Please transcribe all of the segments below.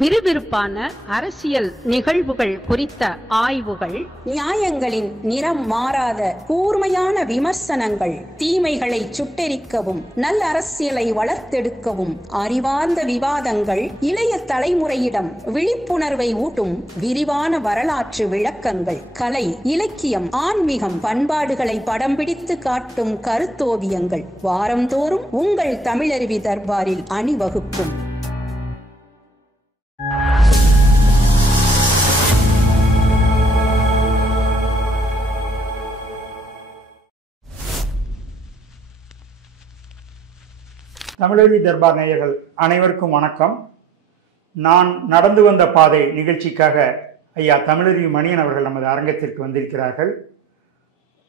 விறுவிறுப்பான அரசியல் நிகழ்வுகள் குறித்த ஆய்வுகள், நியாயங்களின் நிறம் மாறாத கூர்மையான விமர்சனங்கள், தீமைகளை சுட்டெரிக்கவும் நல்ல அரசியலை வளர்த்தெடுக்கவும் அறிவார்ந்த விவாதங்கள், இளைய தலைமுறையிடம் விழிப்புணர்வை ஊட்டும் விரிவான வரலாற்று விளக்கங்கள், கலை, இலக்கியம், ஆன்மீகம், பண்பாடுகளை படம் பிடித்து காட்டும் கருத்தோவியங்கள் வாரந்தோறும் உங்கள் தமிழருவி தர்பாரில் அணிவகுக்கும். தமிழருவி தர்பார் நேயர்கள் அனைவருக்கும் வணக்கம். நான் நடந்து வந்த பாதை நிகழ்ச்சிக்காக ஐயா தமிழருவி மணியன் அவர்கள் நமது அரங்கத்திற்கு வந்திருக்கிறார்கள்.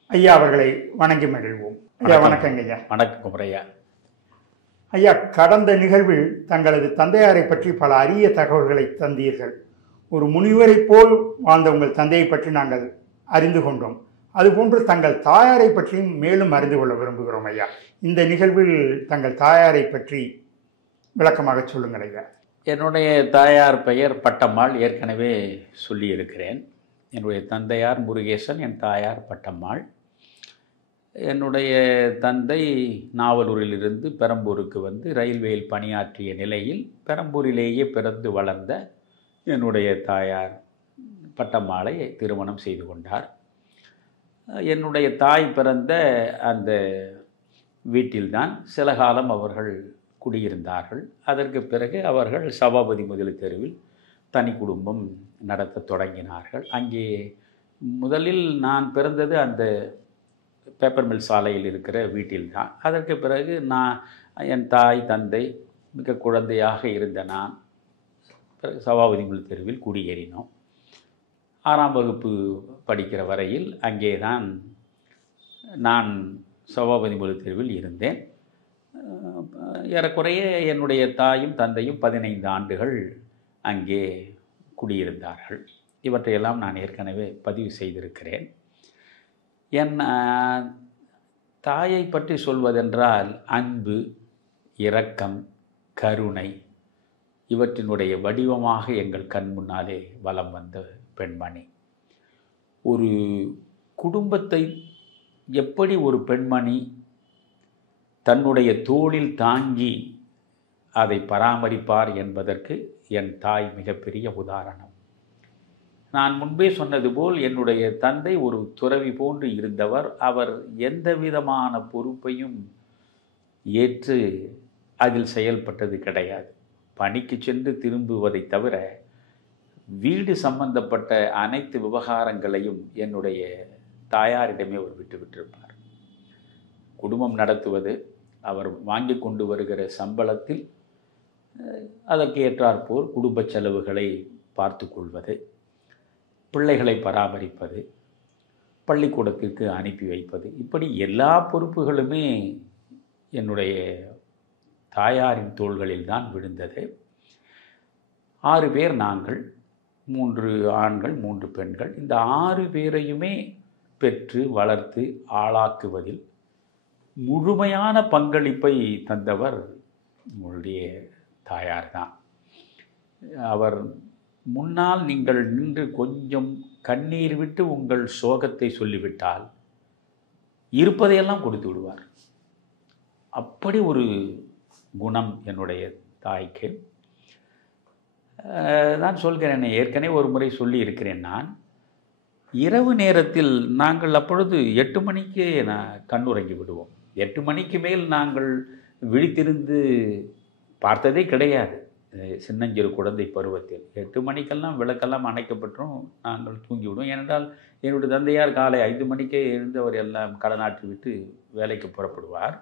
ஐயா அவர்களை வணங்கி மகிழ்வோம். ஐயா வணக்கங்க. ஐயா வணக்கம். ஐயா, கடந்த நிகழ்வில் தங்களது தந்தையாரை பற்றி பல அரிய தகவல்களை தந்தீர்கள். ஒரு முனிவரை போல் வாழ்ந்த உங்கள் தந்தையை பற்றி நாங்கள் அறிந்து கொண்டோம். அதுபோன்று தங்கள் தாயாரை பற்றியும் மேலும் அறிந்து கொள்ள விரும்புகிறோம். ஐயா, இந்த நிகழ்வில் தங்கள் தாயாரை பற்றி விளக்கமாக சொல்லுங்கள். ஐயா, என்னுடைய தாயார் பெயர் பட்டம்மாள், ஏற்கனவே சொல்லியிருக்கிறேன். என்னுடைய தந்தையார் முருகேசன், என் தாயார் பட்டம்மாள். என்னுடைய தந்தை நாவலூரிலிருந்து பெரம்பூருக்கு வந்து ரயில்வேயில் பணியாற்றிய நிலையில் பெரம்பூரிலேயே பிறந்து வளர்ந்த என்னுடைய தாயார் பட்டம்மாளை திருமணம் செய்து கொண்டார். என்னுடைய தாய் பிறந்த அந்த வீட்டில்தான் சில காலம் அவர்கள் குடியிருந்தார்கள். அதற்கு பிறகு அவர்கள் சபாபதி முதலி தெருவில் தனி குடும்பம் நடத்த தொடங்கினார்கள். அங்கே முதலில் நான் பிறந்தது அந்த பேப்பர் மில் சாலையில் இருக்கிற வீட்டில்தான். அதற்கு பிறகு என் தாய் தந்தை மிக குழந்தையாக இருந்த நான் பிறகு சபாபதி முதலி தெருவில் குடியேறினோம். 6ஆம் வகுப்பு படிக்கிற வரையில் அங்கே தான் நான் சபாபதி முதலி தெருவில் இருந்தேன். ஏறக்குறைய என்னுடைய தாயும் தந்தையும் 15 ஆண்டுகள் அங்கே குடியிருந்தார்கள். இவற்றையெல்லாம் நான் ஏற்கனவே பதிவு செய்திருக்கிறேன். என் தாயை பற்றி சொல்வதென்றால் அன்பு, இரக்கம், கருணை இவற்றினுடைய வடிவமாக எங்கள் கண் முன்னாலே வலம் வந்த பெண்மணி. ஒரு குடும்பத்தை எப்படி ஒரு பெண்மணி தன்னுடைய தோளில் தாங்கி அதை பராமரிப்பார் என்பதற்கு என் தாய் மிகப்பெரிய உதாரணம். நான் முன்பே சொன்னது போல் என்னுடைய தந்தை ஒரு துறவி போன்று இருந்தவர். அவர் எந்த விதமான பொறுப்பையும் ஏற்று அதில் செயல்பட்டது கிடையாது. பணிக்கு சென்று திரும்புவதை தவிர வீடு சம்பந்தப்பட்ட அனைத்து விவகாரங்களையும் என்னுடைய தாயாரிடமே அவர் விட்டுவிட்டிருப்பார். குடும்பம் நடத்துவது, அவர் வாங்கி கொண்டு வருகிற சம்பளத்தில் அதற்கு ஏற்றாற்போல் குடும்ப செலவுகளை பார்த்து கொள்வது, பிள்ளைகளை பராமரிப்பது, பள்ளிக்கூடத்திற்கு அனுப்பி வைப்பது, இப்படி எல்லா பொறுப்புகளுமே என்னுடைய தாயாரின் தோள்களில் தான் விழுந்தது. 6 பேர் நாங்கள், 3 ஆண்கள் 3 பெண்கள். இந்த 6 பேரையுமே பெற்று வளர்த்து ஆளாக்குவதில் முழுமையான பங்களிப்பை தந்தவர் உங்களுடைய தாயார் தான். அவர் முன்னால் நீங்கள் நின்று கொஞ்சம் கண்ணீர் விட்டு உங்கள் சோகத்தை சொல்லிவிட்டால் இருப்பதையெல்லாம் கொடுத்து விடுவார். அப்படி ஒரு குணம் என்னுடைய தாய்க்கு. நான் சொல்கிறேன், ஏற்கனவே ஒரு முறை சொல்லி இருக்கிறேன். நான் இரவு நேரத்தில் நாங்கள் அப்பொழுது 8 மணிக்கே கண்ணுறங்கி விடுவோம். 8 மணிக்கு மேல் நாங்கள் விழித்திருந்து பார்த்ததே கிடையாது. சின்னஞ்சிறு குழந்தை பருவத்தில் 8 மணிக்கெல்லாம் விளக்கெல்லாம் அணைக்கப்பட்டும் நாங்கள் தூங்கிவிடுவோம். ஏனென்றால் என்னுடைய தந்தையார் காலை 5 மணிக்கே எழுந்து அவர் எல்லாம் கடனாற்றி விட்டு வேலைக்கு புறப்படுவார்.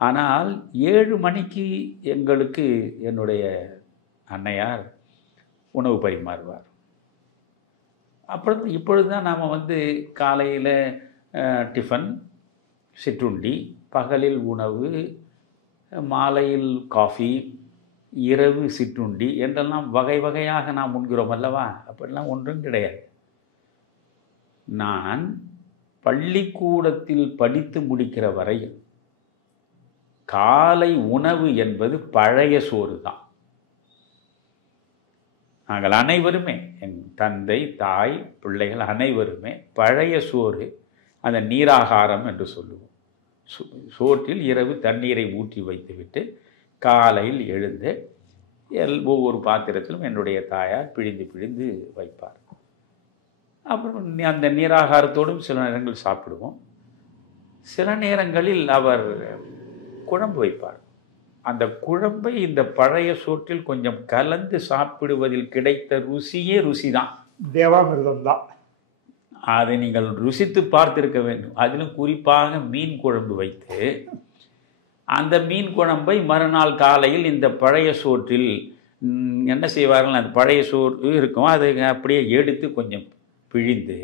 ஆனால் 7 மணிக்கு எங்களுக்கு என்னுடைய அன்னையார் உணவு பரிமாறுவார். இப்பொழுது தான் நாம் காலையில் டிஃபன், சிற்றுண்டி, பகலில் உணவு, மாலையில் காஃபி, இரவு சிற்றுண்டி என்றெல்லாம் வகை வகையாக நாம் உண்கிறோம் அல்லவா? அப்படிலாம் ஒன்றும் கிடையாது. நான் பள்ளிக்கூடத்தில் படித்து முடிக்கிற வரையில் காலை உணவு என்பது பழைய சோறு தான். நாங்கள் அனைவருமே, என் தந்தை, தாய், பிள்ளைகள் அனைவருமே பழைய சோறு, அந்த நீராகாரம் என்று சொல்லுவோம். சோற்றில் இரவு தண்ணீரை ஊற்றி வைத்துவிட்டு காலையில் எழுந்து ஒவ்வொரு பாத்திரத்திலும் என்னுடைய தாயார் பிழிந்து பிழிந்து வைப்பார். அப்புறம் அந்த நீராகாரத்தோடும் சில நேரங்கள் சாப்பிடுவோம். சில நேரங்களில் அவர் குழம்பு வைப்பார். அந்த குழம்பை இந்த பழைய சோற்றில் கொஞ்சம் கலந்து சாப்பிடுவதில் கிடைத்த ருசியே ருசிதான், தேவாமிர்தம் தான். அதை நீங்கள் ருசித்து பார்த்திருக்க வேண்டும். அதிலும் குறிப்பாக மீன் குழம்பு வைத்து அந்த மீன் குழம்பை மறுநாள் காலையில் இந்த பழைய சோற்றில் என்ன செய்வார்கள், அந்த பழைய சோறு இருக்கும், அதை அப்படியே எடுத்து கொஞ்சம் பிழிந்து,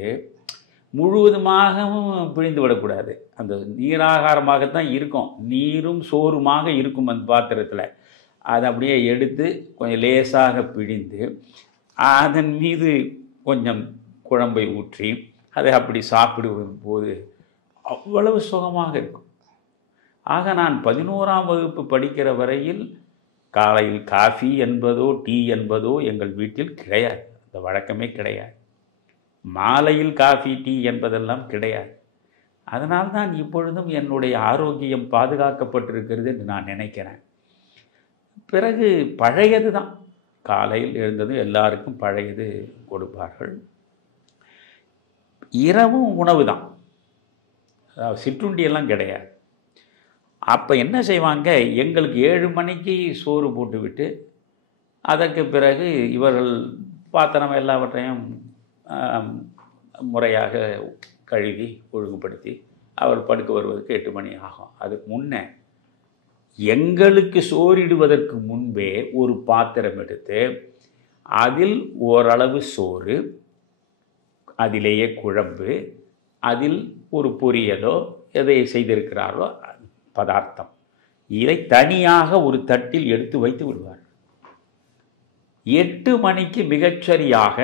முழுவதுமாகவும் பிழிந்து விடக்கூடாது, அந்த நீராகாரமாகத்தான் இருக்கும், நீரும் சோறுமாக இருக்கும் அந்த பாத்திரத்தில். அதை அப்படியே எடுத்து கொஞ்சம் லேசாக பிழிந்து அதன் மீது கொஞ்சம் குழம்பை ஊற்றி அதை அப்படி சாப்பிடும் போது அவ்வளவு சுகமாக இருக்கும். ஆக நான் 11ஆம் வகுப்பு படிக்கிற வரையில் காலையில் காஃபி என்பதோ டீ என்பதோ எங்கள் வீட்டில் கிடையாது, அந்த வழக்கமே கிடையாது. மாலையில் காஃபி டீ என்பதெல்லாம் கிடையாது. அதனால்தான் இப்பொழுதும் என்னுடைய ஆரோக்கியம் பாதுகாக்கப்பட்டிருக்கிறது என்று நான் நினைக்கிறேன். பிறகு பழையது தான், காலையில் எழுந்தது எல்லாருக்கும் பழையது கொடுப்பார்கள். இரவும் உணவு தான், சிற்றுண்டியெல்லாம் கிடையாது. அப்போ என்ன செய்வாங்க, எங்களுக்கு 7 மணிக்கு சோறு போட்டுவிட்டு அதற்கு பிறகு இவர்கள் பாத்திரம் எல்லாவற்றையும் முறையாக கழுவி ஒழுங்குபடுத்தி அவர் படுக்க வருவதற்கு 8 மணி ஆகும். அதுக்கு முன்னே எங்களுக்கு சோறிடுவதற்கு முன்பே ஒரு பாத்திரம் எடுத்து அதில் ஓரளவு சோறு, அதிலேயே குழம்பு, அதில் ஒரு பொரியலோ எதை செய்திருக்கிறாரோ பதார்த்தம், இதை தனியாக ஒரு தட்டில் எடுத்து வைத்து விடுவார். 8 மணிக்கு மிகச்சரியாக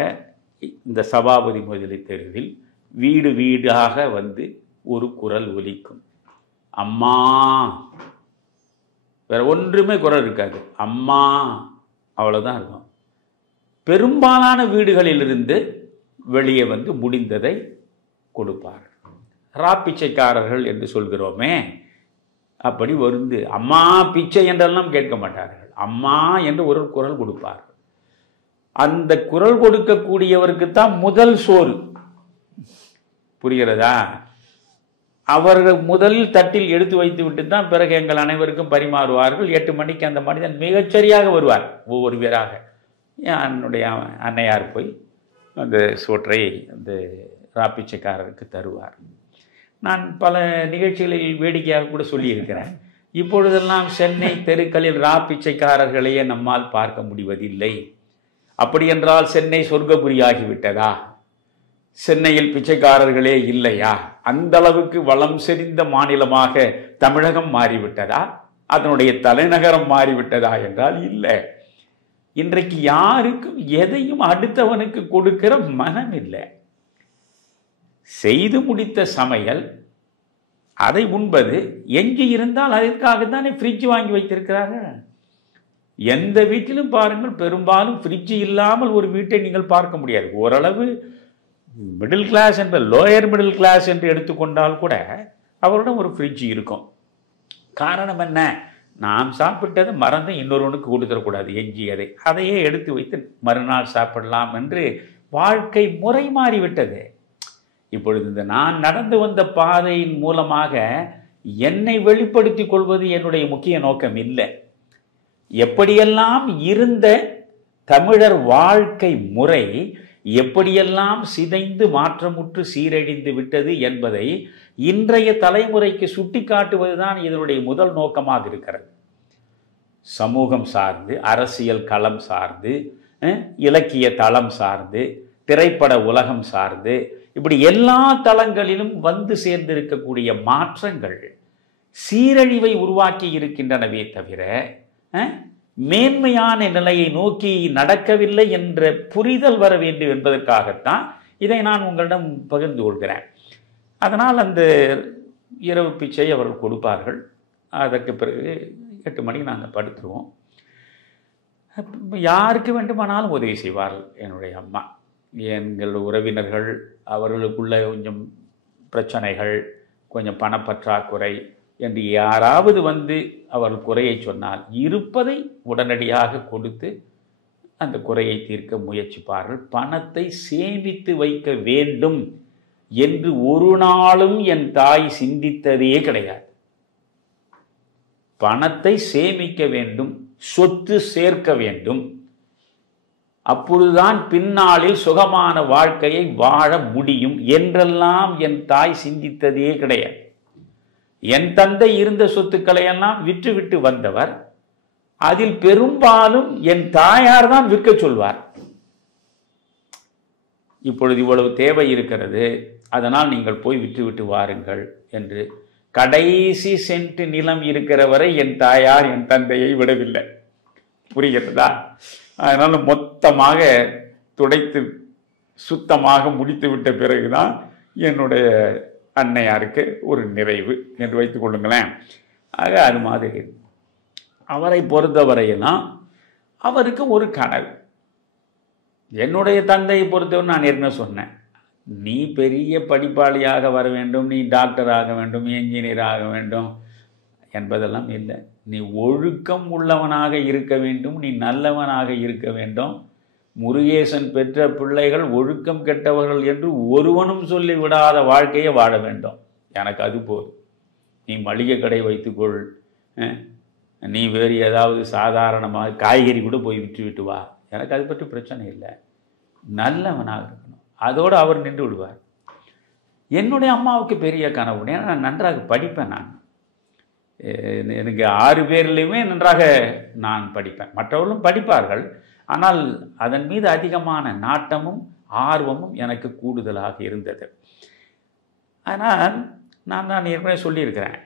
இந்த சபாபதி முதலி தெருவில் வீடு வீடாக வந்து ஒரு குரல் ஒலிக்கும், அம்மா. வேற ஒன்றுமே குரல் இருக்காது, அம்மா, அவ்வளோதான் இருக்கும். பெரும்பாலான வீடுகளிலிருந்து வெளியே வந்து முடிந்ததை கொடுப்பார். ராப்பிச்சைக்காரர்கள் என்று சொல்கிறோமே, அப்படி வந்து அம்மா பிச்சை என்றெல்லாம் கேட்க மாட்டார்கள், அம்மா என்று ஒரு குரல் கொடுப்பார்கள். அந்த குரல் கொடுக்கக்கூடியவருக்கு தான் முதல் சோறு, புரிகிறதா? அவர்கள் முதலில் தட்டில் எடுத்து வைத்து விட்டு தான் பிறகு எங்கள் அனைவருக்கும் பரிமாறுவார்கள். 8 மணிக்கு அந்த மனிதன் மிகச்சரியாக வருவார், ஒவ்வொரு பேராக. என்னுடைய அன்னையார் போய் அந்த சோற்றை அந்த ராப்பிச்சைக்காரருக்கு தருவார். நான் பல நிகழ்ச்சிகளில் வேடிக்கையாக கூட சொல்லியிருக்கிறேன், இப்பொழுதெல்லாம் சென்னை தெருக்களில் ராப்பிச்சைக்காரர்களையே நம்மால் பார்க்க முடிவதில்லை. அப்படி என்றால் சென்னை சொர்க்கபுரியாகிவிட்டதா? சென்னையில் பிச்சைக்காரர்களே இல்லையா? அந்த அளவுக்கு வளம் செறிந்த மாநிலமாக தமிழகம் மாறிவிட்டதா? அதனுடைய தலைநகரம் மாறிவிட்டதா என்றால் இல்லை. இன்றைக்கு யாருக்கும் எதையும் அடுத்தவனுக்கு கொடுக்கிற மனம் இல்லை. செய்து முடித்த சமையல் அதை உண்பது, எஞ்சி இருந்தால் அதற்காகத்தானே ஃப்ரிட்ஜ் வாங்கி வைத்திருக்கிறார்கள். எந்த வீட்டிலும் பாருங்கள், பெரும்பாலும் ஃப்ரிட்ஜ் இல்லாமல் ஒரு வீட்டை நீங்கள் பார்க்க முடியாது. ஓரளவு மிடில் கிளாஸ் என்ற லோயர் மிடில் கிளாஸ் என்று எடுத்துக்கொண்டால் கூட அவரிடம் ஒரு ஃப்ரிட்ஜ் இருக்கும். காரணம் என்ன? நாம் சாப்பிட்டதை மறந்து இன்னொருவனுக்கு கொடுத்துடக்கூடாது, எஞ்சியதை அதையே எடுத்து வைத்து மறுநாள் சாப்பிடலாம் என்று வாழ்க்கை முறை மாறிவிட்டது. இப்பொழுது இந்த நான் நடந்து வந்த பாதையின் மூலமாக என்னை வெளிப்படுத்திக் கொள்வது என்னுடைய முக்கிய நோக்கம் இல்லை. எப்படியெல்லாம் இருந்த தமிழர் வாழ்க்கை முறை எப்படியெல்லாம் சிதைந்து மாற்றமுற்று சீரழிந்து விட்டது என்பதை இன்றைய தலைமுறைக்கு சுட்டி காட்டுவதுதான் இதனுடைய முதல் நோக்கமாக இருக்கிறது. சமூகம் சார்ந்து, அரசியல் களம் சார்ந்து, இலக்கிய தளம் சார்ந்து, திரைப்பட உலகம் சார்ந்து, இப்படி எல்லா தளங்களிலும் வந்து சேர்ந்திருக்கக்கூடிய மாற்றங்கள் சீரழிவை உருவாக்கி இருக்கின்றனவே தவிர மேன்மையான நிலையை நோக்கி நடக்கவில்லை என்ற புரிதல் வர வேண்டும் என்பதற்காகத்தான் இதை நான் உங்களிடம் பகிர்ந்து கொள்கிறேன். அதனால் அந்த இரவு பிச்சை அவர்கள் கொடுப்பார்கள். அதற்கு பிறகு 8 மணிக்கு நாங்கள் படுத்துருவோம். யாருக்கு வேண்டுமானாலும் உதவி செய்வார்கள் என்னுடைய அம்மா. எங்கள் உறவினர்கள் அவர்களுக்குள்ள கொஞ்சம் பிரச்சனைகள், கொஞ்சம் பணப்பற்றாக்குறை என்று யாராவது வந்து அவர்கள் குறையை சொன்னால் இருப்பதை உடனடியாக கொடுத்து அந்த குறையை தீர்க்க முயற்சிப்பார்கள். பணத்தை சேமித்து வைக்க வேண்டும் என்று ஒரு நாளும் என் தாய் சிந்தித்ததே கிடையாது. பணத்தை சேமிக்க வேண்டும், சொத்து சேர்க்க வேண்டும், அப்பொழுதுதான் பின்னாளில் சுகமான வாழ்க்கையை வாழ முடியும் என்றெல்லாம் என் தாய் சிந்தித்ததே கிடையாது. என் தந்தை இருந்த சொத்துக்களை எல்லாம் விற்றுவிட்டு வந்தவர். அதில் பெரும்பாலும் என் தாயார் தான் விற்க சொல்வார். இப்பொழுது இவ்வளவு தேவை இருக்கிறது, அதனால் நீங்கள் போய் விற்றுவிட்டு வாருங்கள் என்று. கடைசி சென்ட் நிலம் இருக்கிற வரை என் தாயார் என் தந்தையை விடவில்லை. புரிகிறதா? அதனால மொத்தமாக துடைத்து சுத்தமாக முடித்து விட்ட பிறகுதான் என்னுடைய அன்னையாருக்கு ஒரு நிறைவு என்று வைத்துக் கொள்ளுங்களேன். ஆக அது மாதிரி அவரை பொறுத்தவரையெல்லாம் அவருக்கு ஒரு கனவு. என்னுடைய தந்தையை பொறுத்தவரை நான் ஏற்கனவே சொன்னேன், நீ பெரிய படிப்பாளியாக வர வேண்டும், நீ டாக்டர் ஆக வேண்டும், என்ஜினியர் ஆக வேண்டும் என்பதெல்லாம் இல்லை. நீ ஒழுக்கம் உள்ளவனாக இருக்க வேண்டும், நீ நல்லவனாக இருக்க வேண்டும். முருகேசன் பெற்ற பிள்ளைகள் ஒழுக்கம் கெட்டவர்கள் என்று ஒருவனும் சொல்லி விடாத வாழ்க்கையை வாழ வேண்டும். எனக்கு அது போதும். நீ மளிகை கடை வைத்துக்கொள், நீ வேறு ஏதாவது சாதாரணமாக காய்கறி கூட போய் விட்டு வா, எனக்கு அது பற்றி பிரச்சனை இல்லை. நல்லவனாக இருக்கணும். அதோடு அவர் நின்று விடுவார். என்னுடைய அம்மாவுக்கு பெரிய கனவு, ஏன்னா நான் நன்றாக படிப்பேன். நான் எனக்கு 6 பேர்லையுமே நன்றாக நான் படிப்பேன். மற்றவர்களும் படிப்பார்கள், ஆனால் அதன் மீது அதிகமான நாட்டமும் ஆர்வமும் எனக்கு கூடுதலாக இருந்தது. ஆனால் நான் ஏற்கனவே சொல்லியிருக்கிறேன்,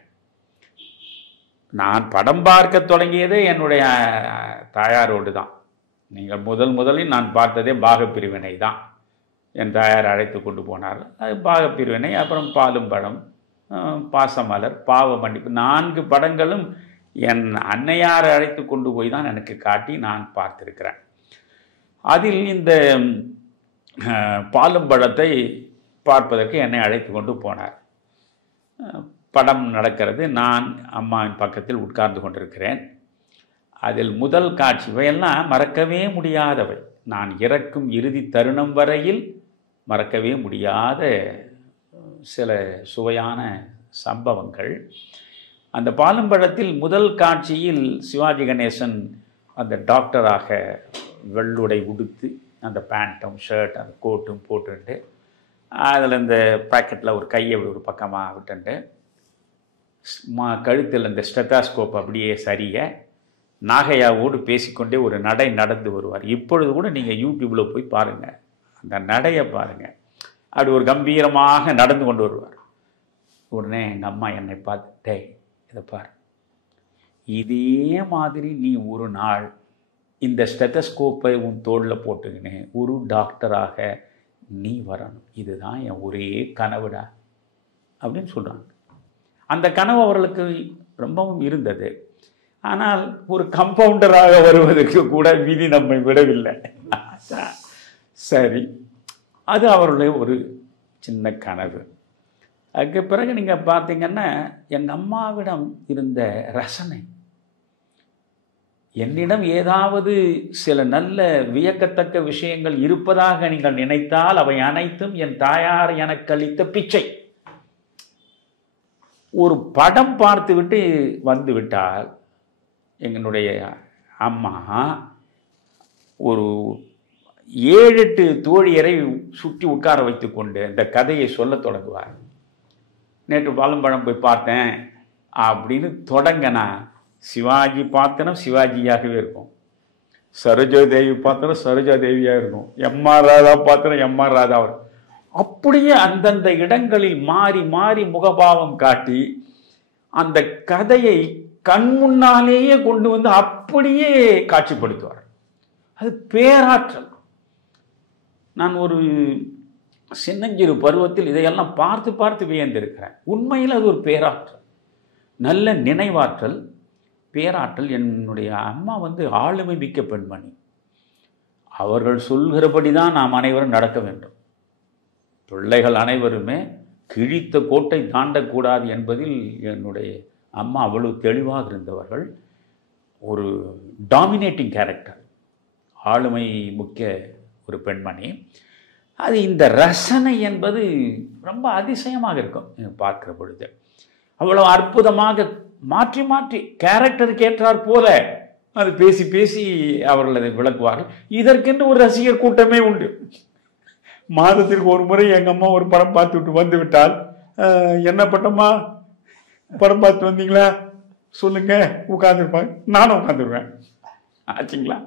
நான் படம் பார்க்க தொடங்கியதே என்னுடைய தாயாரோடு தான். நீங்கள் முதலில் நான் பார்த்ததே பாகப்பிரிவினை தான். என் தாயார் அழைத்து கொண்டு போனார். அது பாகப்பிரிவினை, அப்புறம் பாலும் பழம், பாசமலர், பாவ மன்னிப்பு, 4 படங்களும் என் அன்னையாரை அழைத்து கொண்டு போய் தான் எனக்கு காட்டி நான் பார்த்திருக்கிறேன். அதில் இந்த பாலும் பழத்தை பார்ப்பதற்கு என்னை அழைத்து கொண்டு போனார். படம் நடக்கிறது, நான் அம்மாவின் பக்கத்தில் உட்கார்ந்து கொண்டிருக்கிறேன். அதில் முதல் காட்சி, இவையெல்லாம் மறக்கவே முடியாதவை. நான் இறக்கும் இறுதி தருணம் வரையில் மறக்கவே முடியாத சில சுவையான சம்பவங்கள். அந்த பாலும்பழத்தில் முதல் காட்சியில் சிவாஜி கணேசன் அந்த டாக்டராக வெள்ளுடை உடுத்து, அந்த பேண்ட்டும் ஷர்ட் அந்த கோட்டும் போட்டுட்டு, அதில் இந்த பாக்கெட்டில் ஒரு கையை ஒரு பக்கமாக விட்டுட்டு, கழுத்தில் இந்த ஸ்டெத்தாஸ்கோப் அப்படியே சரிய நாகையாவோடு பேசிக்கொண்டே ஒரு நடை நடந்து வருவார். இப்பொழுது கூட நீங்கள் யூடியூப்பில் போய் பாருங்கள், அந்த நடையை பாருங்கள். அப்படி ஒரு கம்பீரமாக நடந்து கொண்டு வருவார். உடனே எங்கள் அம்மா என்னை பார்த்து, டேய் இதை பார், இதே மாதிரி நீ ஒரு நாள் இந்த ஸ்டெத்தஸ்கோப்பை உன் தோளில் போட்டுக்கின்னு ஒரு டாக்டராக நீ வரணும், இதுதான் என் ஒரே கனவுடா அப்படின்னு சொல்கிறாங்க. அந்த கனவு அவர்களுக்கு ரொம்பவும் இருந்தது. ஆனால் ஒரு கம்பவுண்டராக வருவதற்கு கூட விதி நம்மை விடவில்லை. சரி, அது அவருடைய ஒரு சின்ன கனவு. அதுக்கு பிறகு நீங்கள் பார்த்தீங்கன்னா எங்கள் அம்மாவிடம் இருந்த ரசனை, என்னிடம் ஏதாவது சில நல்ல வியக்கத்தக்க விஷயங்கள் இருப்பதாக நீங்கள் நினைத்தால் அவை அனைத்தும் என் தாயார் எனக்கு அளித்த பிச்சை. ஒரு படம் பார்த்து விட்டு வந்து விட்டால் எங்களுடைய அம்மா ஒரு 7-8 தோழியரை சுற்றி உட்கார வைத்து கொண்டு இந்த கதையை சொல்ல தொடங்குவார். நேற்று பாலும்பழம் போய் பார்த்தேன் அப்படின்னு தொடங்கினா சிவாஜி பாத்திரம் சிவாஜியாகவே இருக்கும், சரோஜாதேவி பாத்திரம் சரோஜாதேவியாக இருக்கும், எம்ஆர் ராதா பாத்திரம் எம்ஆர் ராதா வரும். அப்படியே அந்தந்த இடங்களில் மாறி மாறி முகபாவம் காட்டி அந்த கதையை கண் முன்னாலேயே கொண்டு வந்து அப்படியே காட்சிப்படுத்துவார். அது பேராற்றல். நான் ஒரு சின்னஞ்சிறு பருவத்தில் இதையெல்லாம் பார்த்து பார்த்து வியந்திருக்கிறேன். உண்மையில் அது ஒரு பேராற்றல், நல்ல நினைவாற்றல், பேராற்றல். என்னுடைய அம்மா வந்து ஆளுமை மிக்க பெண்மணி. அவர்கள் சொல்கிறபடி தான் நாம் அனைவரும் நடக்க வேண்டும். பிள்ளைகள் அனைவருமே கிழித்த கோட்டை தாண்டக்கூடாது என்பதில் என்னுடைய அம்மா அவ்வளவு தெளிவாக இருந்தவர்கள். ஒரு டாமினேட்டிங் கேரக்டர், ஆளுமை முக்கிய ஒரு பெண்மணி. அது இந்த ரசனை என்பது ரொம்ப அதிசயமாக இருக்கும் பார்க்கிற பொழுது. அவ்வளோ அற்புதமாக மாற்றி மாற்றி கேரக்டருக்கு ஏற்றார் போல அது பேசி பேசி அவர்கள் அதை விளக்குவார்கள். இதற்கென்று ஒரு ரசிகர் கூட்டமே உண்டு. மாதத்திற்கு ஒரு முறை எங்கள் அம்மா ஒரு படம் பார்த்து விட்டு வந்து விட்டால், என்ன பட்டம்மா படம் பார்த்து வந்தீங்களா சொல்லுங்க, உட்காந்துருப்பாங்க. நானும் உட்காந்துருவேன். ஆச்சுங்களா?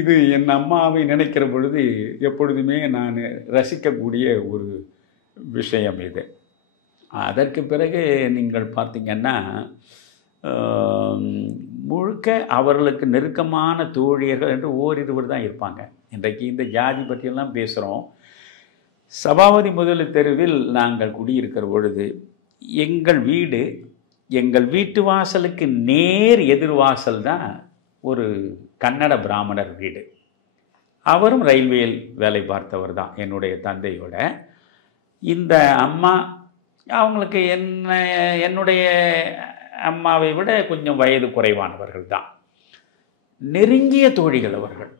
இது என் அம்மாவை நினைக்கிற பொழுது எப்பொழுதுமே நான் ரசிக்கக்கூடிய ஒரு விஷயம் இது. அதற்கு பிறகு நீங்கள் பார்த்தீங்கன்னா முழுக்க அவர்களுக்கு நெருக்கமான தோழியர்கள் என்று ஓரிருவர் தான் இருப்பாங்க. இன்றைக்கு இந்த ஜாதி பற்றியெல்லாம் பேசுகிறோம். சபாபதி முதலி தெருவில் நாங்கள் குடியிருக்கிற பொழுது எங்கள் வீட்டு வாசலுக்கு நேர் எதிர்வாசல் தான் ஒரு கன்னட பிராமணர் வீடு. அவரும் ரயில்வேயில் வேலை பார்த்தவர் தான் என்னுடைய தந்தையோட. இந்த அம்மா அவங்களுக்கு என்னுடைய அம்மாவை விட கொஞ்சம் வயது குறைவானவர்கள் தான். நெருங்கிய தோழிகள் அவர்கள்.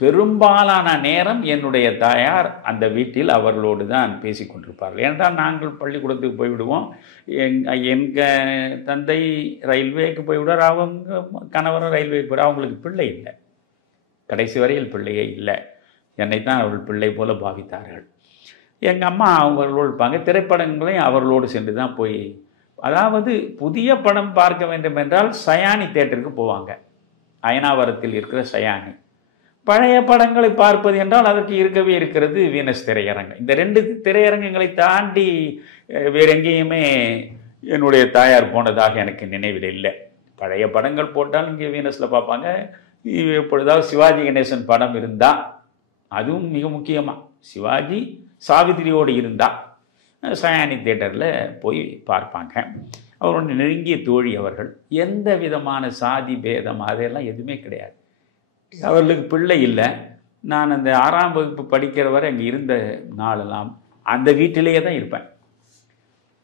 பெரும்பாலான நேரம் என்னுடைய தாயார் அந்த வீட்டில் அவர்களோடு தான் பேசி கொண்டிருப்பார்கள். ஏனென்றால் நாங்கள் பள்ளிக்கூடத்துக்கு போய்விடுவோம். எங்கள் தந்தை ரயில்வேக்கு போய்விடுவார், அவங்க கணவரும் ரயில்வேக்கு போய்விட. அவங்களுக்கு பிள்ளை இல்லை, கடைசி வரையில் பிள்ளையே இல்லை. என்னை தான் அவர்கள் பிள்ளை போல பாவித்தார்கள். எங்கள் அம்மா அவர்களோடு இருப்பாங்க. திரைப்படங்களையும் அவர்களோடு சென்று தான் போய், அதாவது புதிய படம் பார்க்க வேண்டும் என்றால் சயானி தேட்டருக்கு போவாங்க. அயனாவரத்தில் இருக்கிற சயானி. பழைய படங்களை பார்ப்பது என்றால் அதற்கு இருக்கவே இருக்கிறது வீனஸ் திரையரங்கம். இந்த 2 திரையரங்கங்களை தாண்டி வேற எங்கேயுமே என்னுடைய தாயார் போனதாக எனக்கு நினைவில் இல்லை. பழைய படங்கள் போட்டால் இங்கே வீனஸில் பார்ப்பாங்க. எப்பொழுதாவது சிவாஜி கணேசன் படம் இருந்தால், அதுவும் மிக முக்கியமாக சிவாஜி சாவித்திரியோடு இருந்தால் சயானி தேட்டரில் போய் பார்ப்பாங்க. அவருடைய நெருங்கிய தோழி அவர்கள். எந்த விதமான சாதி பேதம் அதெல்லாம் எதுவுமே கிடையாது. அவர்களுக்கு பிள்ளை இல்லை. நான் அந்த 6ஆம் வகுப்பு படிக்கிற வரை அங்கே இருந்த நாளெல்லாம் அந்த வீட்டிலேயே தான் இருப்பேன்.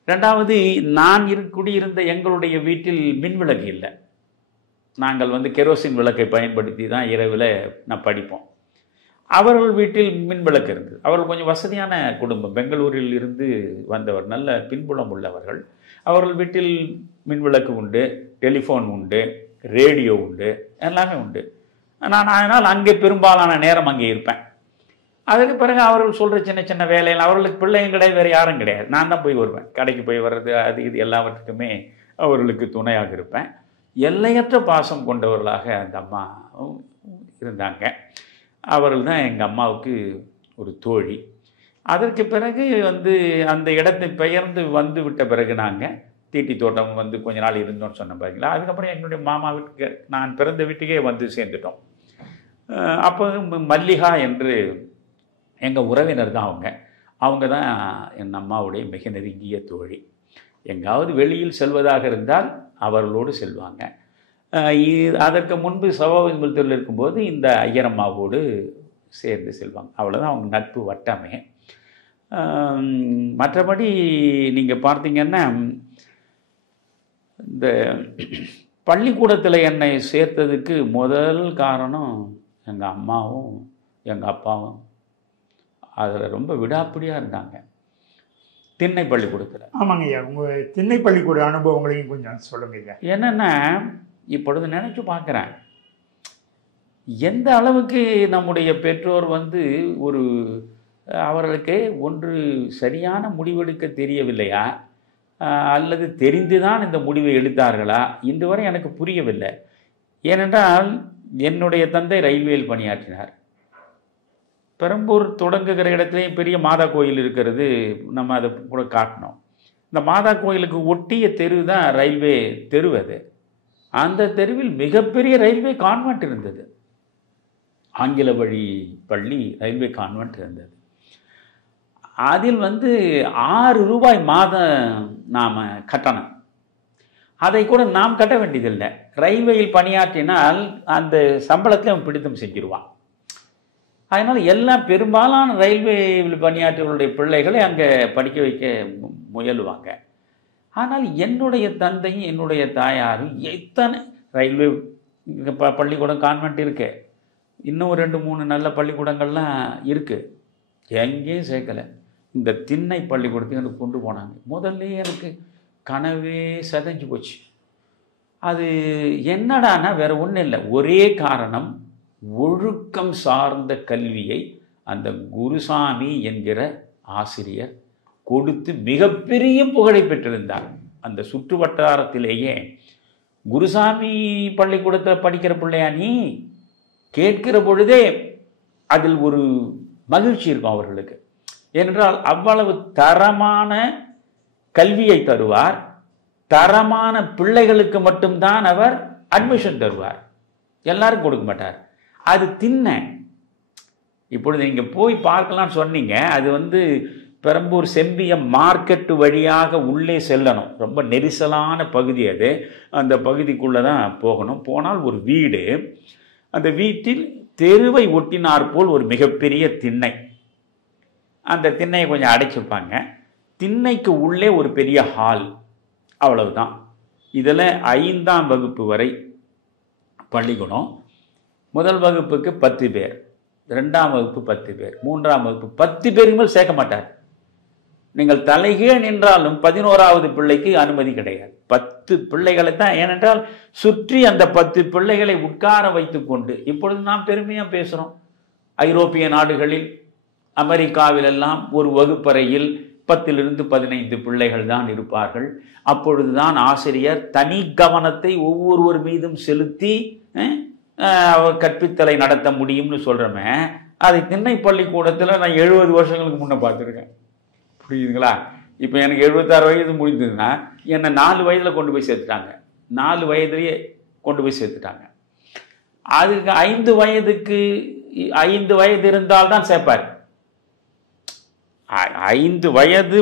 2வது, நான் குடியிருந்த எங்களுடைய வீட்டில் மின்விளக்கு இல்லை. நாங்கள் கெரோசின் விளக்கை பயன்படுத்தி தான் இரவில் நான் படிப்போம். அவர்கள் வீட்டில் மின்விளக்கு இருந்தது. அவர்கள் கொஞ்சம் வசதியான குடும்பம், பெங்களூரில் இருந்து வந்தவர், நல்ல பின்புலம் உள்ளவர்கள். அவர்கள் வீட்டில் மின்விளக்கு உண்டு, டெலிஃபோன் உண்டு, ரேடியோ உண்டு, எல்லாமே உண்டு. நான் அதனால் அங்கே பெரும்பாலான நேரம் அங்கே இருப்பேன். அதுக்கு பிறகு அவர்கள் சொல்கிற சின்ன சின்ன வேலைகள், அவர்களுக்கு பிள்ளையும் கிடையாது, வேறு யாரும் கிடையாது. நான் தான் போய் வருவேன். கடைக்கு போய் வர்றது, அது இது எல்லாவற்றுக்குமே அவர்களுக்கு துணையாக இருப்பேன். எல்லையற்ற பாசம் கொண்டவர்களாக அந்த அம்மா இருந்தாங்க. அவர்கள் தான் எங்கள் அம்மாவுக்கு ஒரு தோழி. அதற்கு பிறகு அந்த இடத்தை பெயர்ந்து வந்து விட்ட பிறகு நாங்கள் தீட்டி தோட்டம் கொஞ்ச நாள் இருந்தோம்னு சொன்ன பாருங்களா. அதுக்கப்புறம் எங்களுடைய மாமா வீட்டுக்கு, நான் பிறந்த வீட்டுக்கே சேர்ந்துட்டோம். அப்போ மல்லிகா என்று எங்கள் உறவினர் தான் அவங்க தான் என் அம்மாவுடைய மிக நெருங்கிய தோழி. எங்காவது வெளியில் செல்வதாக இருந்தால் அவர்களோடு செல்வாங்க. அதற்கு முன்பு சபாபதிபுரத்தில் இருக்கும்போது இந்த ஐயரம்மாவோடு சேர்ந்து செல்வாங்க. அவ்வளோதான் அவங்க நட்பு வட்டமே. மற்றபடி நீங்கள் பார்த்தீங்கன்னா இந்த பள்ளிக்கூடத்தில் என்னை சேர்த்ததுக்கு முதல் காரணம் எங்கள் அம்மாவும் எங்கள் அப்பாவும். அதில் ரொம்ப விடாப்பிடியாக இருந்தாங்க. திண்ணை பள்ளிக்கூடத்தில். ஆமாங்க ஐயா, உங்கள் திண்ணை பள்ளிக்கூட அனுபவங்களையும் கொஞ்சம் சொல்லுங்க. என்னென்னா இப்பொழுது நினச்சி பார்க்குறேன், எந்த அளவுக்கு நம்முடைய பெற்றோர் ஒரு அவர்களுக்கு ஒன்று சரியான முடிவெடுக்க தெரியவில்லையா, அல்லது தெரிந்துதான் இந்த முடிவை எடுத்தார்களா, இன்று வரை எனக்கு புரியவில்லை. ஏனென்றால் என்னுடைய தந்தை ரயில்வேயில் பணியாற்றினார். பெரம்பூர் தொடங்குகிற இடத்துலையும் பெரிய மாதா கோயில் இருக்கிறது, நம்ம அதை கூட காட்டினோம். இந்த மாதா கோயிலுக்கு ஒட்டிய தெரு தான் ரயில்வே தெரு. அது அந்த தெருவில் மிகப்பெரிய ரயில்வே கான்வென்ட் இருந்தது. ஆங்கில வழி பள்ளி ரயில்வே கான்வென்ட் இருந்தது. அதில் 6 ரூபாய் மாதம் நாம் கட்டணம். அதை கூட நாம் கட்ட வேண்டியதில்லை. ரயில்வேயில் பணியாற்றினால் அந்த சம்பளத்தை அவன் பிடித்தம் செஞ்சிருவான். அதனால் எல்லாம் பெரும்பாலான ரயில்வேயில் பணியாற்றியவர்களுடைய பிள்ளைகளை அங்கே படிக்க வைக்க முயலுவாங்க. ஆனால் என்னுடைய தந்தையும் என்னுடைய தாயாரும் எத்தனை ரயில்வே பள்ளிக்கூடம் கான்வென்ட் இருக்கு, இன்னும் 2-3 நல்ல பள்ளிக்கூடங்கள்லாம் இருக்குது, எங்கேயும் சேர்க்கலை. இந்த திண்ணை பள்ளிக்கூடத்தையும் எனக்கு கொண்டு போனாங்க. முதல்ல எனக்கு கனவே சதைஞ்சு போச்சு. அது என்னடானா வேற ஒன்றும் இல்லை, ஒரே காரணம், ஒழுக்கம் சார்ந்த கல்வியை அந்த குருசாமி என்கிற ஆசிரியர் கொடுத்து மிகப்பெரிய புகழை பெற்றிருந்தார். அந்த சுற்று வட்டாரத்திலேயே குருசாமி பள்ளிக்கூடத்தில் படிக்கிற பிள்ளையா நீ கேட்கிற பொழுதே அதில் ஒரு மகிழ்ச்சி இருக்கும் அவர்களுக்கு. ஏனென்றால் அவ்வளவு தரமான கல்வியை தருவார், தரமான பிள்ளைகளுக்கு மட்டும்தான் அவர் அட்மிஷன் தருவார், எல்லாரும் கொடுக்க மாட்டார். அது திண்ண. இப்பொழுது நீங்கள் போய் பார்க்கலாம்னு சொன்னீங்க, அது பெரம்பூர் செம்பியம் மார்க்கெட்டு வழியாக உள்ளே செல்லணும். ரொம்ப நெரிசலான பகுதி அது. அந்த பகுதிக்குள்ளே தான் போகணும். போனால் ஒரு வீடு, அந்த வீட்டில் தெருவை ஒட்டினாற்போல் ஒரு மிகப்பெரிய திண்ணை. அந்த திண்ணையை கொஞ்சம் அடைச்சிருப்பாங்க. திண்ணைக்கு உள்ளே ஒரு பெரிய ஹால், அவ்வளவுதான். இதில் 5ஆம் வகுப்பு வரை பள்ளிக்கூடம். முதல் வகுப்புக்கு 10 பேர், 2ஆம் வகுப்பு 10 பேர், 3ஆம் வகுப்பு 10 பேருக்கு மேல் சேர்க்க மாட்டார். நீங்கள் தலைகீழ் நின்றாலும் 11ஆவது பிள்ளைக்கு அனுமதி கிடையாது. 10 பிள்ளைகளை தான். ஏனென்றால் சுற்றி அந்த 10 பிள்ளைகளை உட்கார வைத்து கொண்டு, இப்பொழுது நாம் பெருமையாக பேசுகிறோம், ஐரோப்பிய நாடுகளில் அமெரிக்காவிலெல்லாம் ஒரு வகுப்பறையில் 10லிருந்து 15 பிள்ளைகள் தான் இருப்பார்கள். அப்பொழுதுதான் ஆசிரியர் தனி கவனத்தை ஒவ்வொருவர் மீதும் செலுத்தி கற்பித்தலை நடத்த முடியும்னு சொல்கிறோமே. அதை திண்ணை பள்ளிக்கூடத்தில் நான் 70 வருஷங்களுக்கு முன்னே பார்த்துருக்கேன். புரியுதுங்களா? இப்போ எனக்கு 76 வயது முடிந்ததுன்னா என்னை 4 வயதில் கொண்டு போய் சேர்த்துட்டாங்க. 4 வயதுலேயே கொண்டு போய் சேர்த்துட்டாங்க. அதுக்கு 5 வயது இருந்தால்தான் சேர்ப்பார். 5 வயது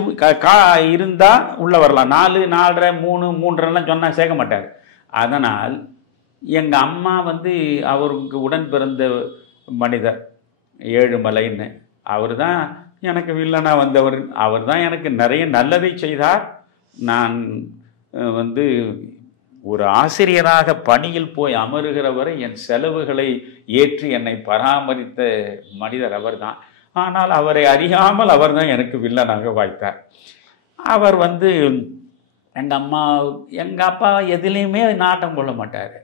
இருந்தால் உள்ளே வரலாம். 4, 4.5, 3, 3.5 சொன்னால் சேர்க்க மாட்டார். அதனால் எங்கள் அம்மா அவருக்கு உடன் பிறந்த மனிதர் ஏழுமலைன்னு, அவர் தான் எனக்கு வில்லனா வந்தவர். அவர் தான் எனக்கு நிறைய நல்லதை செய்தார். நான் ஒரு ஆசிரியராக பணியில் போய் அமருகிற வரை என் செலவுகளை ஏற்றி என்னை பராமரித்த மனிதர் அவர் தான். ஆனால் அவரை அறியாமல் அவர் தான் எனக்கு வில்லனாக வாய்த்தார். அவர் எங்கள் அப்பா எதுலேயுமே நாட்டம் கொள்ள மாட்டார்.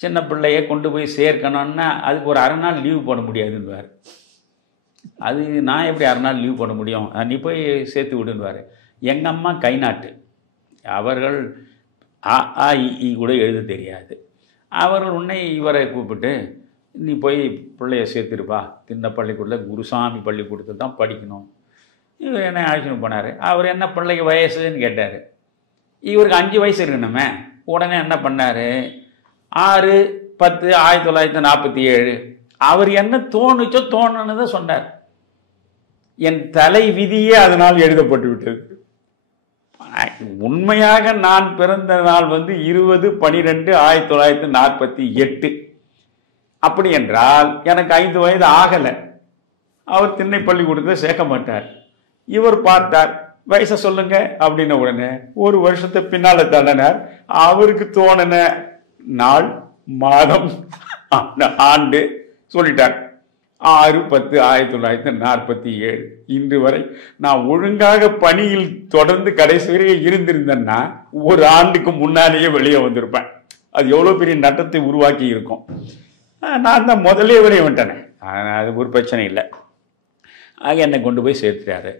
சின்ன பிள்ளைய கொண்டு போய் சேர்க்கணுன்னா அதுக்கு ஒரு அரை நாள் லீவு போட முடியாதுன்னுவார். அது நான் எப்படி அரை நாள் லீவ் போட முடியும், நீ போய் சேர்த்து விடுன்னுவார். எங்கள் அம்மா கை நாட்டு, அவர்கள் ஆ இ கூட எழுத தெரியாது. அவர்கள் உன்னை இவரை கூப்பிட்டு நீ போய் பிள்ளைய சேர்த்துருப்பா, திண்ணை பள்ளிக்கூடத்தில் குருசாமி பள்ளிக்கூடத்தில் தான் படிக்கணும். இவர் என்ன அழைச்சின்னு போனார். அவர் என்ன பிள்ளைக்கு வயசுன்னு கேட்டார். இவருக்கு 5 வயசு இருக்கணுமே. உடனே என்ன பண்ணார், 6/10/1947 அவர் என்ன தோணுச்சோ தோணுன்னு சொன்னார். என் தலை விதியே அதனால் எழுதப்பட்டு விட்டது. உண்மையாக நான் பிறந்த நாள் 20/12/1948. அப்படி என்றால் எனக்கு 5 வயது ஆகலை. அவர் திண்ணை பள்ளிக்கூடத்தை சேர்க்க மாட்டார். இவர் பார்த்தார், வயசை சொல்லுங்க அப்படின்ன உடனே 1 வருஷத்தை பின்னால தள்ளினார். அவருக்கு தோணின நாள், மாதம், ஆண்டு சொல்லிட்டார். 6/10/1947. இன்று வரை நான் ஒழுங்காக பணியில் தொடர்ந்து கடைசி வரை இருந்திருந்தேன்னா 1 ஆண்டுக்கு முன்னாலேயே வெளியே வந்திருப்பேன். அது எவ்வளோ பெரிய நட்டத்தை உருவாக்கி இருக்கும். நான் தான் முதலே வரைய விட்டேனே, அது ஒரு பிரச்சனை இல்லை. ஆக என்னை கொண்டு போய் சேர்த்துட்டாரு.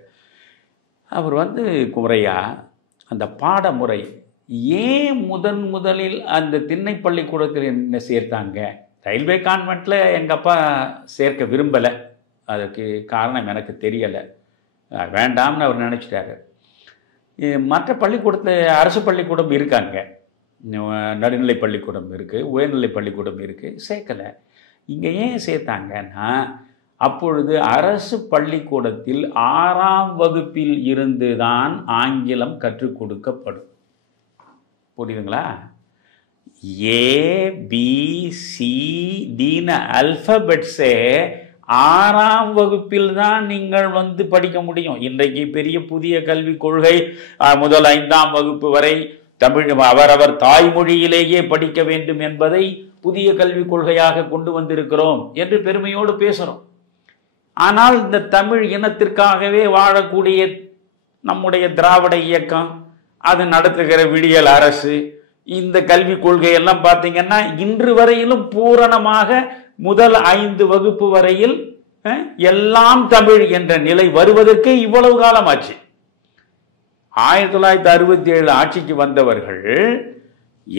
அவர் குமரையா, அந்த பாடமுறை ஏன் முதலில் அந்த திண்ணை பள்ளிக்கூடத்தில் என்ன சேர்த்தாங்க? ரயில்வே கான்வென்ட்டில் எங்கள் அப்பா சேர்க்க விரும்பலை. அதுக்கு காரணம் எனக்கு தெரியலை, வேண்டாம்னு அவர் நினச்சிட்டாரு. மற்ற பள்ளிக்கூடத்தில் அரசு பள்ளிக்கூடம் இருக்காங்க, நடுநிலை பள்ளிக்கூடம் இருக்குது, உயர்நிலை பள்ளிக்கூடம் இருக்குது, சேர்க்கலை. இங்கே ஏன் சேர்த்தாங்கன்னா, அப்பொழுது அரசு பள்ளிக்கூடத்தில் 6ஆம் வகுப்பில் இருந்து தான் ஆங்கிலம் கற்றுக் கொடுக்கப்படும். புரியுதுங்களா? ABCD அல்பபெட்ஸே 6ஆம் வகுப்பில் தான் நீங்கள் படிக்க முடியும். இன்றைக்கு பெரிய புதிய கல்விக் கொள்கை முதல் 5ஆம் வகுப்பு வரை தமிழ் அவரவர் தாய்மொழியிலேயே படிக்க வேண்டும் என்பதை புதிய கல்விக் கொள்கையாக கொண்டு வந்திருக்கிறோம் என்று பெருமையோடு பேசுறோம். ஆனால் இந்த தமிழ் இனத்திற்காகவே வாழக்கூடிய நம்முடைய திராவிட இயக்கம், அது நடத்துகிற விடியல் அரசு, இந்த கல்விக் கொள்கையெல்லாம் பார்த்தீங்கன்னா இன்று வரையிலும் பூரணமாக முதல் 5 வகுப்பு வரையில் எல்லாம் தமிழ் என்ற நிலை வருவதற்கு இவ்வளவு காலம் ஆச்சு. 1967 ஆட்சிக்கு வந்தவர்கள்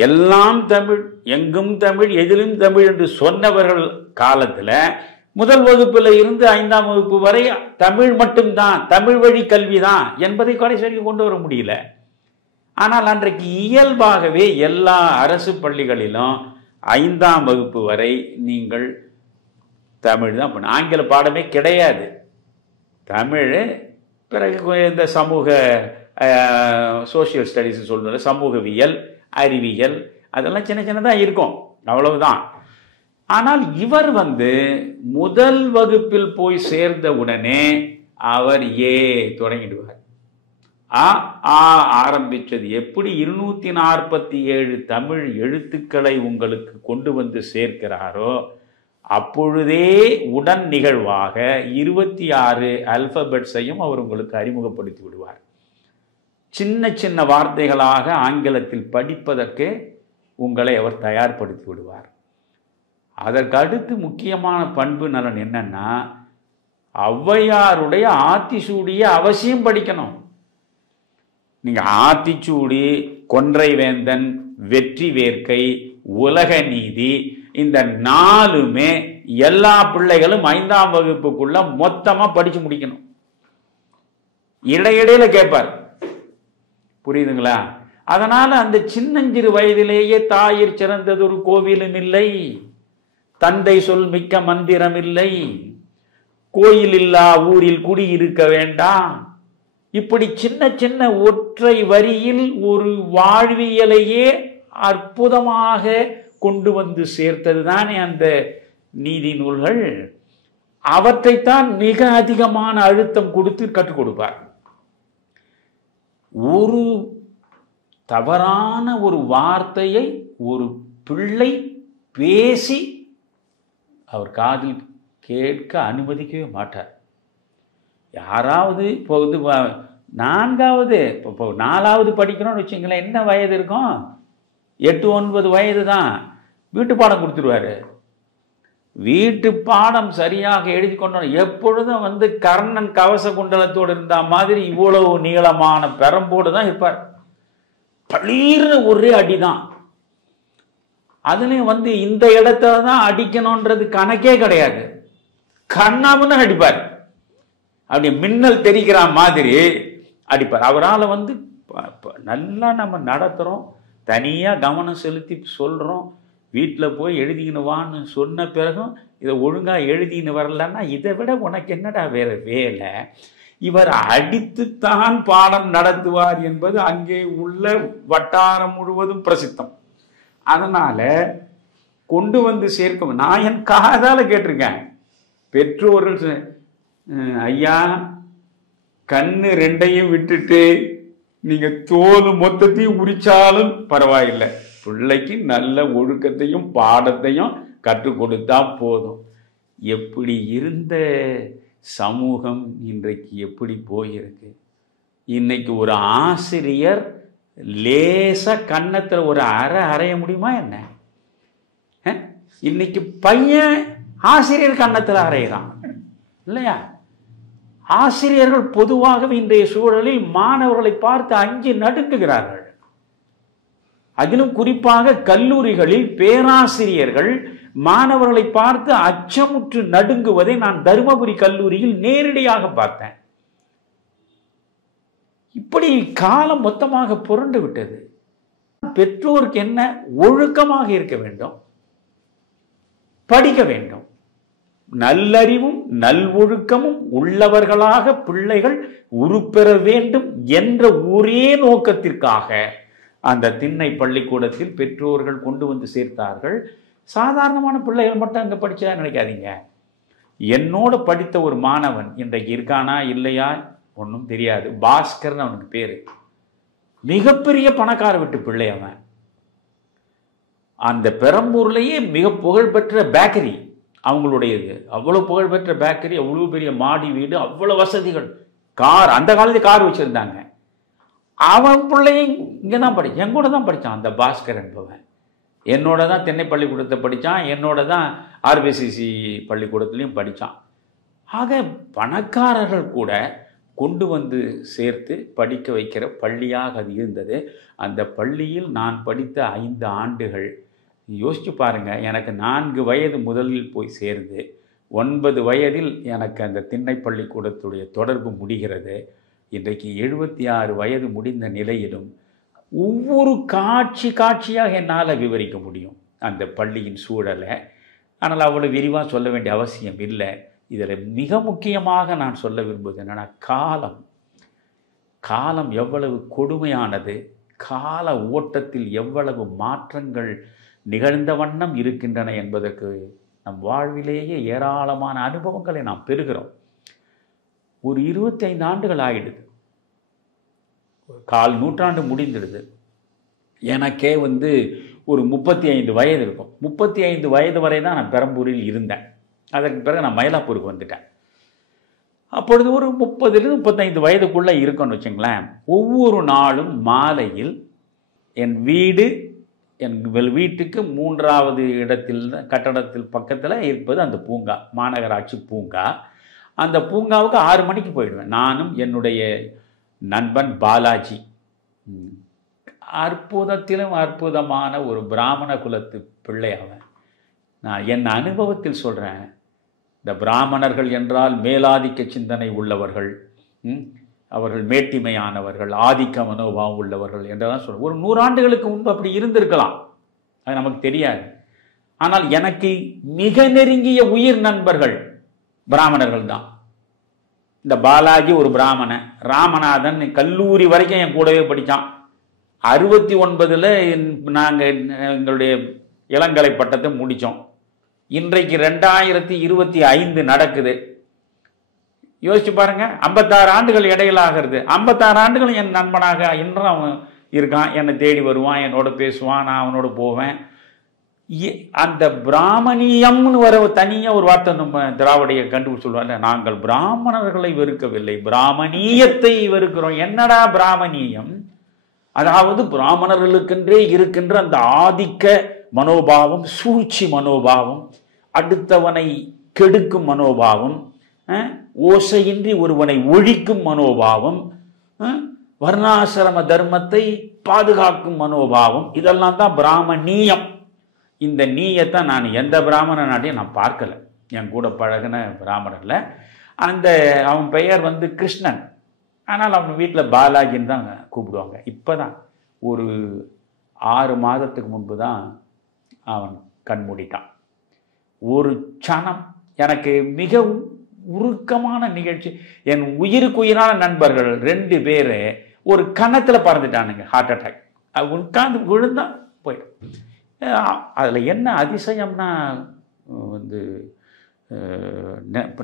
எல்லாம் தமிழ், எங்கும் தமிழ், எதிலும் தமிழ் என்று சொன்னவர்கள் காலத்துல முதல் வகுப்புல இருந்து 5ஆம் வகுப்பு வரை தமிழ் மட்டும்தான், தமிழ் வழி கல்விதான் என்பதை கடைசி கொண்டு வர முடியல. ஆனால் அன்றைக்கு இயல்பாகவே எல்லா அரசு பள்ளிகளிலும் 5ஆம் வகுப்பு வரை நீங்கள் தமிழ் தான் பண்ண, ஆங்கில பாடமே கிடையாது. தமிழ், பிறகு இந்த சமூக சோசியல் ஸ்டடிஸ் சொல்ற சமூகவியல், அறிவியல், அதெல்லாம் சின்ன சின்னதாக இருக்கும், அவ்வளவுதான். ஆனால் இவர் முதல் வகுப்பில் போய் சேர்ந்த உடனே அவர் தொடங்கிடுவார். ஆரம்பிச்சது எப்படி 247 தமிழ் எழுத்துக்களை உங்களுக்கு கொண்டு சேர்க்கிறாரோ அப்பொழுதே உடன் நிகழ்வாக 26 அல்பபெட்ஸையும் அவர் உங்களுக்கு அறிமுகப்படுத்தி விடுவார். சின்ன சின்ன வார்த்தைகளாக ஆங்கிலத்தில் படிப்பதற்கு உங்களை அவர் தயார்படுத்தி விடுவார். அதற்கு அடுத்து முக்கியமான பண்பு நலன் என்னன்னா, ஔவையாருடைய ஆத்திசூடியை அவசியம் படிக்கணும். நீங்க ஆத்திச்சூடி, கொன்றைவேந்தன், வெற்றி வேர்க்கை, உலக நீதி, இந்த 4மே எல்லா பிள்ளைகளும் 5ஆம் வகுப்புக்குள்ள மொத்தமா படிச்சு முடிக்கணும். இடையிடையில கேட்பார், புரியுதுங்களா? அதனால அந்த சின்னஞ்சிறு வயதிலேயே தாயிற் சிறந்ததொரு கோவிலும் இல்லை, தந்தை சொல் மிக்க மந்திரம் இல்லை, கோயில் இல்லா ஊரில் குடியிருக்க வேண்டாம், இப்படி சின்ன சின்ன ஒற்றை வரியில் ஒரு வாழ்வியலையே அற்புதமாக கொண்டு சேர்த்தது தானே அந்த நீதி நூல்கள். அவற்றைத்தான் மிக அதிகமான அழுத்தம் கொடுத்து கற்றுக் கொடுப்பார். ஒரு தவறான ஒரு வார்த்தையை ஒரு பிள்ளை பேசி அவர் காதில் கேட்க அனுமதிக்கவே மாட்டார். யாராவது இப்போ 4வது 4வது படிக்கணும்னு வச்சுங்களேன், என்ன வயது இருக்கும்? 8-9 வயது தான். வீட்டு பாடம் கொடுத்துருவாரு. வீட்டு பாடம் சரியாக எழுதி கொண்டு எப்பொழுதும் கர்ணன் கவச குண்டலத்தோடு இருந்த மாதிரி இவ்வளவு நீளமான பெரம்போடு தான் இருப்பார். பளீர்னு ஒரே அடிதான். அதுலயும் இந்த இடத்துல தான் அடிக்கணும்ன்றது கணக்கே கிடையாது. கண்ணாமன்னு அடிப்பார். அப்படி மின்னல் தெரிகிற மாதிரி அடிப்பார். அவரால் நல்லா நம்ம நடத்துறோம், தனியா கவனம் செலுத்தி சொல்றோம், வீட்டில் போய் எழுதிக்கின்னு வான்னு சொன்ன பிறகும் இதை ஒழுங்கா எழுதின்னு வரலன்னா இதை விட உனக்கு என்னடா வேற வேலை? இவர் அடித்துத்தான் பாடம் நடத்துவார் என்பது அங்கே உள்ள வட்டாரம் முழுவதும் பிரசித்தம். அதனால கொண்டு சேர்க்க நான் என் காதால கேட்டிருக்கேன். பெற்றோர்கள், ஐயா கண்ணு 2ஐயும் விட்டுட்டு நீங்க தோல் மொத்தத்தையும் உரிச்சாலும் பரவாயில்லை, பிள்ளைக்கு நல்ல ஒழுக்கத்தையும் பாடத்தையும் கற்றுக் கொடுத்தா போதும். எப்படி இருந்த சமூகம் இன்றைக்கு எப்படி போயிருக்கு? இன்னைக்கு ஒரு ஆசிரியர் லேசா கன்னத்துல ஒரு அறைய முடியுமா என்ன? இன்னைக்கு பையன் ஆசிரியர் கன்னத்துல அறையிறான் இல்லையா? ஆசிரியர்கள் பொதுவாகவே இன்றைய சூழலில் மாணவர்களை பார்த்து அஞ்சி நடுங்குகிறார்கள். அதிலும் குறிப்பாக கல்லூரிகளில் பேராசிரியர்கள் மாணவர்களை பார்த்து அச்சமுற்று நடுங்குவதை நான் தருமபுரி கல்லூரியில் நேரடியாக பார்த்தேன். இப்படி காலம் மொத்தமாக புரண்டு விட்டது. பெற்றோருக்கு என்ன? ஒழுக்கமாக இருக்க வேண்டும், படிக்க வேண்டும், நல்லறிவும் நல்ஒழுக்கமும் உள்ளவர்களாக பிள்ளைகள் உருப்பெற வேண்டும் என்ற ஒரே நோக்கத்திற்காக அந்த திண்ணை பள்ளிக்கூடத்தில் பெற்றோர்கள் கொண்டு வந்து சேர்த்தார்கள். சாதாரணமான பிள்ளைகள் மட்டும் அங்கே படித்தா நினைக்காதீங்க. என்னோட படித்த ஒரு மாணவன் இன்றைக்கு இருக்கானா இல்லையா ஒன்றும் தெரியாது. பாஸ்கர்னு அவனுக்கு பேர். மிகப்பெரிய பணக்கார வீட்டு பிள்ளை அவன். அந்த பெரம்பூர்லேயே மிக புகழ்பெற்ற பேக்கரி அவங்களுடையது. அவ்வளோ புகழ்பெற்ற பேக்கரி, அவ்வளோ பெரிய மாடி வீடு, அவ்வளோ வசதிகள், கார், அந்த காலத்தில் கார் வச்சுருந்தாங்க. அவன் பிள்ளையும் இங்கே தான் படித்தான், என் கூட தான் படித்தான். அந்த பாஸ்கர் என்பவன் என்னோட தான் தென்னை பள்ளிக்கூடத்தை படித்தான், என்னோட தான் ஆர்பிசிசி பள்ளிக்கூடத்துலேயும் படித்தான். ஆக பணக்காரர்கள் கூட கொண்டு வந்து சேர்த்து படிக்க வைக்கிற பள்ளியாக அது இருந்தது. அந்த பள்ளியில் நான் படித்த 5 ஆண்டுகள் யோசிச்சு பாருங்கள். எனக்கு 4 வயது முதலில் போய் சேர்ந்து 9 வயதில் எனக்கு அந்த திண்ணை பள்ளிக்கூடத்துடைய தொடர்பு முடிகிறது. இன்றைக்கு 76 வயது முடிந்த நிலையிலும் ஒவ்வொரு காட்சியாக என்னால் விவரிக்க முடியும் அந்த பள்ளியின் சூழலை. ஆனால் அவ்வளோ விரிவாக சொல்ல வேண்டிய அவசியம் இல்லை. இதில் மிக முக்கியமாக நான் சொல்ல விரும்புவது என்னென்னா, காலம் எவ்வளவு கொடுமையானது, கால ஓட்டத்தில் எவ்வளவு மாற்றங்கள் நிகழ்ந்த வண்ணம் இருக்கின்றன என்பதற்கு நம் வாழ்விலேயே ஏராளமான அனுபவங்களை நாம் பெறுகிறோம். ஒரு 25 ஆண்டுகள் ஆகிடுது, 1/4 நூற்றாண்டு முடிந்துடுது. எனக்கே ஒரு 35 வயது இருக்கும். 35 வயது வரை தான் நான் பெரம்பூரில் இருந்தேன். அதற்கு பிறகு நான் மயிலாப்பூருக்கு வந்துட்டேன். அப்பொழுது ஒரு 30லிருந்து 35 வயதுக்குள்ளே இருக்குன்னு வச்சுங்களேன். ஒவ்வொரு நாளும் மாலையில் என் வீட்டுக்கு 3வது இடத்தில் கட்டடத்தில் பக்கத்தில் இருப்பது அந்த பூங்கா, மாநகராட்சி பூங்கா. அந்த பூங்காவுக்கு 6 மணிக்கு போயிடுவேன். நானும் என்னுடைய நண்பன் பாலாஜி. அற்புதத்திலும் அற்புதமான ஒரு பிராமண குலத்து பிள்ளை அவன். நான் என் அனுபவத்தில் சொல்கிறேன், இந்த பிராமணர்கள் என்றால் மேலாதிக்க சிந்தனை உள்ளவர்கள், அவர்கள் மேட்டிமையானவர்கள், ஆதிக்க மனோபாவம் உள்ளவர்கள் என்றெல்லாம் சொல்கிறேன். ஒரு 100 ஆண்டுகளுக்கு முன்பு அப்படி இருந்திருக்கலாம், அது நமக்கு தெரியாது. ஆனால் எனக்கு மிக நெருங்கிய உயிர் நண்பர்கள் பிராமணர்கள் தான். இந்த பாலாஜி ஒரு பிராமணன், ராமநாதன் கல்லூரி வரைக்கும் என் கூடவே படித்தான். 69ல் நாங்கள் எங்களுடைய இளங்கலை பட்டத்தை முடித்தோம். இன்றைக்கு 2025 நடக்குது. யோசிச்சு பாருங்க, 56 ஆண்டுகள் இடையில ஆகிறது. 56 ஆண்டுகள் என் நண்பனாக இன்றும் அவன் இருக்கான். என்னை தேடி வருவான், என்னோட பேசுவான், நான் அவனோட போவேன். அந்த பிராமணியம்னு வர தனியாக ஒரு வார்த்தை நம்ம திராவிடைய கண்டுபிடிச்சு சொல்லுவாங்க. நாங்கள் பிராமணர்களை வெறுக்கவில்லை, பிராமணியத்தை வெறுக்கிறோம். என்னடா பிராமணியம்? அதாவது பிராமணர்களுக்கென்றே இருக்கின்ற அந்த ஆதிக்க மனோபாவம், சூழ்ச்சி மனோபாவம், அடுத்தவனை கெடுக்கும் மனோபாவம், ஓசையின்றி ஒருவனை ஒழிக்கும் மனோபாவம், வர்ணாசிரம தர்மத்தை பாதுகாக்கும் மனோபாவம், இதெல்லாம் தான் பிராமணியம். இந்த நீயத்தை நான் எந்த பிராமண நாட்டையும் நான் பார்க்கல. என் கூட பழகின பிராமணரில் அவன் பெயர் கிருஷ்ணன். ஆனால் அவன் வீட்டில் பாலாஜின்னு தான் கூப்பிடுவாங்க. இப்போ தான் ஒரு 6 மாதத்துக்கு முன்பு தான் அவன் கண்மூடிட்டான். ஒரு சனம் எனக்கு மிக உருக்கமான நிகழ்ச்சி. என் உயிருக்கு உயிரான நண்பர்கள் 2 பேர் ஒரு கணத்தில் பறந்துட்டானுங்க, ஹார்ட் அட்டாக். உட்காந்து விழுந்தா போயிடும். அதில் என்ன அதிசயம்னா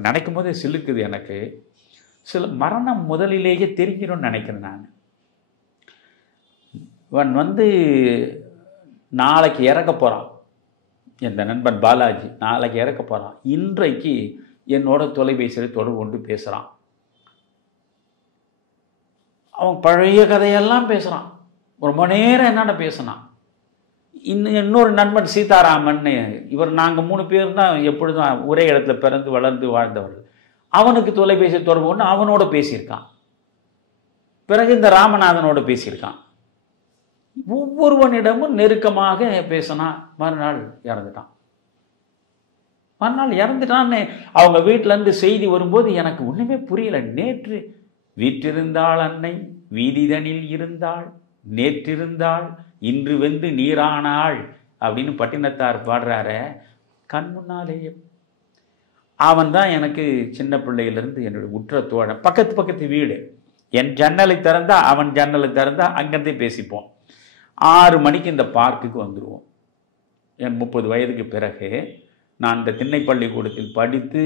நினைக்கும் போதே சிலுக்குது எனக்கு. சில மரணம் முதலிலேயே தெரிஞ்சிடும்னு நினைக்கிறேன் நான். இவன் நாளைக்கு இறக்க போகிறான். என் நண்பன் பாலாஜி நாளைக்கு இறக்க போகிறான். இன்றைக்கு என்னோட தொலைபேசியில் தொடர்பு கொண்டு பேசுகிறான். அவன் பழைய கதையெல்லாம் பேசுகிறான். ரொம்ப நேரம் என்னென்ன பேசினான். இன்னொரு நண்பன் சீதாராமன், இவர் நாங்கள் 3 பேர் தான் எப்பொழுதும் ஒரே இடத்துல பிறந்து வளர்ந்து வாழ்ந்தவர்கள். அவனுக்கு தொலைபேசி தொடர்பு கொண்டு அவனோட பேசியிருக்கான். பிறகு இந்த ராமநாதனோட பேசியிருக்கான். ஒவ்வொருவனிடமும் நெருக்கமாக பேசினான். மறுநாள் இறந்துட்டான்னு அவங்க வீட்டிலேருந்து செய்தி வரும்போது எனக்கு ஒன்றுமே புரியல. நேற்று வீற்றிருந்தாள் அன்னை, வீதிதனில் இருந்தாள், நேற்றிருந்தாள், இன்று வெந்து நீரானாள் அப்படின்னு பட்டினத்தார் பாடுறார. கண் முன்னாலேயே அவன் தான் எனக்கு சின்ன பிள்ளையிலேருந்து என்னுடைய உற்ற தோழன். பக்கத்து வீடு. என் ஜன்னலை திறந்தா அவன் ஜன்னலை திறந்தா அங்கேருந்தே பேசிப்போம். 6 மணிக்கு இந்த பார்க்குக்கு வந்துடுவோம். என் 30 வயதுக்கு பிறகு நான் இந்த திண்ணை பள்ளிக்கூடத்தில் படித்து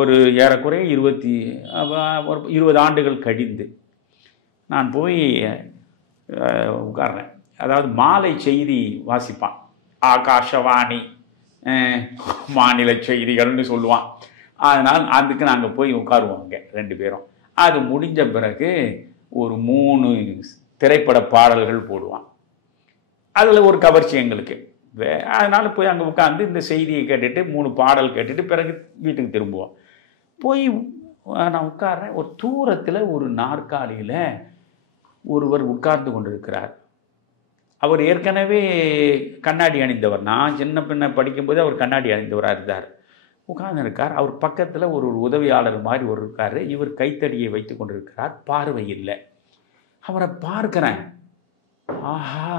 ஒரு ஏறக்குறைய 20 ஆண்டுகள் கழிந்து நான் போய் உட்கார்றேன். அதாவது மாலை செய்தி வாசிப்பான், ஆகாஷவாணி மாநில செய்திகள்னு சொல்லுவான். அதனால் அதுக்கு நாங்கள் போய் உட்காருவோம் அங்கே 2 பேரும். அது முடிஞ்ச பிறகு ஒரு 3 திரைப்பட பாடல்கள் போடுவான். அதில் ஒரு கவர்ச்சி எங்களுக்கு. அதனால் போய் அங்கே உட்காந்து இந்த செய்தியை கேட்டுட்டு 3 பாடல் கேட்டுட்டு பிறகு வீட்டுக்கு திரும்புவோம். போய் நான் உட்கார்றேன். ஒரு தூரத்தில் ஒரு நாற்காலியில் ஒருவர் உட்கார்ந்து கொண்டிருக்கிறார். அவர் ஏற்கனவே கண்ணாடி அணிந்தவர். நான் சின்ன பின்ன படிக்கும்போது அவர் கண்ணாடி அணிந்தவராக இருந்தார். உட்கார்ந்து இருக்கார். அவர் பக்கத்தில் ஒரு உதவியாளர் மாதிரி ஒரு இருக்கார். இவர் கைத்தடியை வைத்து கொண்டிருக்கிறார். பார்வை இல்லை. அவரை பார்க்கிறேன். ஆஹா,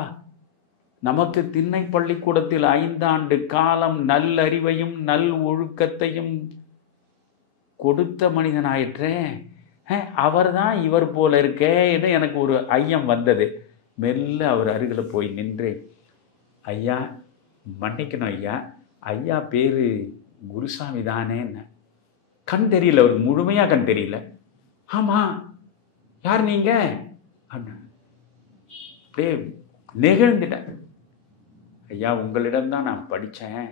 நமக்கு திண்ணை பள்ளிக்கூடத்தில் 5 ஆண்டு காலம் நல்லறிவையும் நல் ஒழுக்கத்தையும் கொடுத்த மனிதனாயிற்றே, அவர் தான் இவர் போல இருக்கேன்னு எனக்கு ஒரு ஐயம் வந்தது. மெல்ல அவர் அருகில் போய் நின்று, ஐயா மன்னிக்கணும் ஐயா, ஐயா பேர் குருசாமி தானேன்னு. கண் தெரியல, அவருக்கு முழுமையாக கண் தெரியல. ஆமாம், யார் நீங்கள் அண்ணா? அப்படியே நெகிழ்ந்துட்டேன். ஐயா, உங்களிடம்தான் நான் படித்தேன்.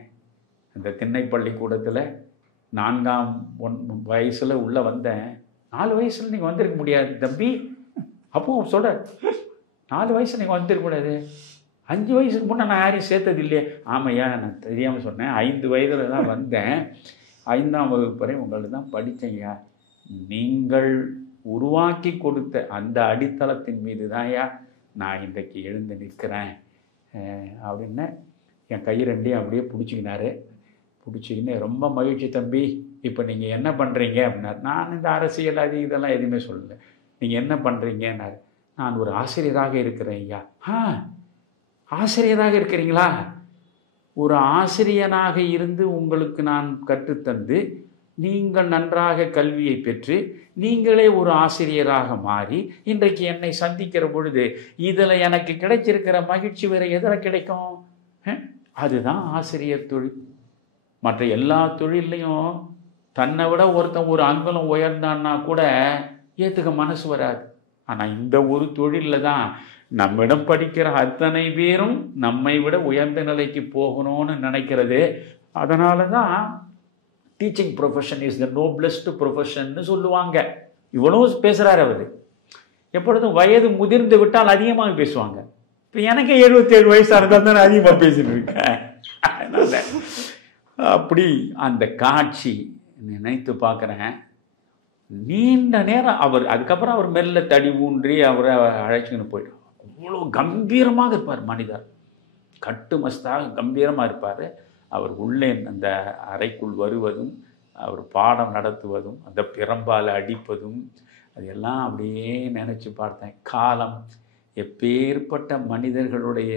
இந்த திண்ணை பள்ளிக்கூடத்தில் 4ஆம் வயசில் உள்ளே வந்தேன். 4 வயசில் நீங்கள் வந்திருக்க முடியாது தம்பி. அப்போ சொல்கிற 4 வயசில் நீங்கள் வந்திருக்க கூடாது. 5 வயசுக்கு முன்னே நான் யாரையும் சேர்த்தது இல்லையே. ஆமையா, நான் தெரியாமல் சொன்னேன். 5 வயதில் தான் வந்தேன். 5ஆம் வகுப்பு வரை உங்கள்ட்ட தான் படித்தேன்யா. நீங்கள் உருவாக்கி கொடுத்த அந்த அடித்தளத்தின் மீது தான்யா நான் இன்றைக்கு எழுந்து நிற்கிறேன் அப்படின்னு என் கை 2ஐயும் அப்படியே பிடிச்சிக்கினாரு. பிடிச்சிக்கின்னு, ரொம்ப மகிழ்ச்சி தம்பி, இப்போ நீங்கள் என்ன பண்ணுறீங்க அப்படின்னாரு. நான் இந்த அரசியல் அது இதெல்லாம் எதுவுமே சொல்லலை. நீங்கள் என்ன பண்ணுறீங்கன்னாரு. நான் ஒரு ஆசிரியராக இருக்கிறேன் ஐயா. ஆசிரியராக இருக்கிறீங்களா? ஒரு ஆசிரியனாக இருந்து உங்களுக்கு நான் கற்றுத்தந்து நீங்கள் நன்றாக கல்வியை பெற்று நீங்களே ஒரு ஆசிரியராக மாறி இன்றைக்கு என்னை சந்திக்கிற பொழுது இதில் எனக்கு கிடைச்சிருக்கிற மகிழ்ச்சி வேறு எதில் கிடைக்கும்? அதுதான் ஆசிரியர் தொழில். மற்ற எல்லா தொழிலையும் தன்னை விட ஒருத்தன் ஒரு அங்குலம் உயர்ந்தான்னா கூட ஏற்றுக்க மனசு வராது. ஆனால் இந்த ஒரு தொழிலில் தான் நம்மிடம் படிக்கிற அத்தனை பேரும் நம்மை விட உயர்ந்த நிலைக்கு போகணும்னு நினைக்கிறது. அதனால தான் டீச்சிங் ப்ரொஃபஷன் இஸ் த நோப்லஸ்ட் ப்ரொஃபஷன்னு சொல்லுவாங்க. இவ்வளோ பேசுகிறார் அவர். எப்பொழுதும் வயது முதிர்ந்து விட்டால் அதிகமாக பேசுவாங்க. இப்போ எனக்கு 77 வயசாக இருந்தால் தான் அதிகமாக பேசிட்டு இருக்கேன். அதனால் அப்படி அந்த காட்சி நினைத்து பார்க்குறேன். நீண்ட நேரம் அவர், அதுக்கப்புறம் அவர் மெல்ல தடி ஊன்றி அவரை அழைச்சிக்கின்னு போயிட்டார். அவ்வளோ கம்பீரமாக இருப்பார் மனிதர். கட்டுமஸ்தாக கம்பீரமாக இருப்பார். அவர் உள்ளே அந்த அறைக்குள் வருவதும் அவர் பாடம் நடத்துவதும் அந்த பிரம்பால் அடிப்பதும் அதெல்லாம் அப்படியே நினச்சி பார்த்தேன். காலம் எப்பேற்பட்ட மனிதர்களுடைய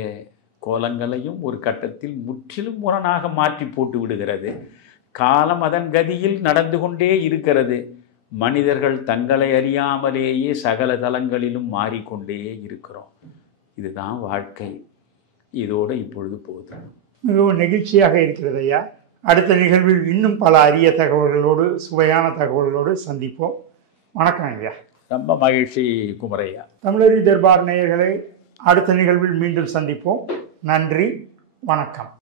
கோலங்களையும் ஒரு கட்டத்தில் முற்றிலும் முரணாக மாற்றி போட்டு விடுகிறது. காலம் அதன் கதியில் நடந்து கொண்டே இருக்கிறது. மனிதர்கள் தங்களை அறியாமலேயே சகல தலங்களிலும் மாறிக்கொண்டே இருக்கிறோம். இதுதான் வாழ்க்கை. இதோடு இப்பொழுது போகுது. மிகவும் நெகிழ்ச்சியாக இருக்கிறது ஐயா. அடுத்த நிகழ்வில் இன்னும் பல அரிய தகவல்களோடு, சுவையான தகவல்களோடு சந்திப்போம். வணக்கம் ஐயா. ரொம்ப மகிழ்ச்சி குமரையா. தமிழறி தர்பார் நேயர்களை அடுத்த நிகழ்வில் மீண்டும் சந்திப்போம். நன்றி, வணக்கம்.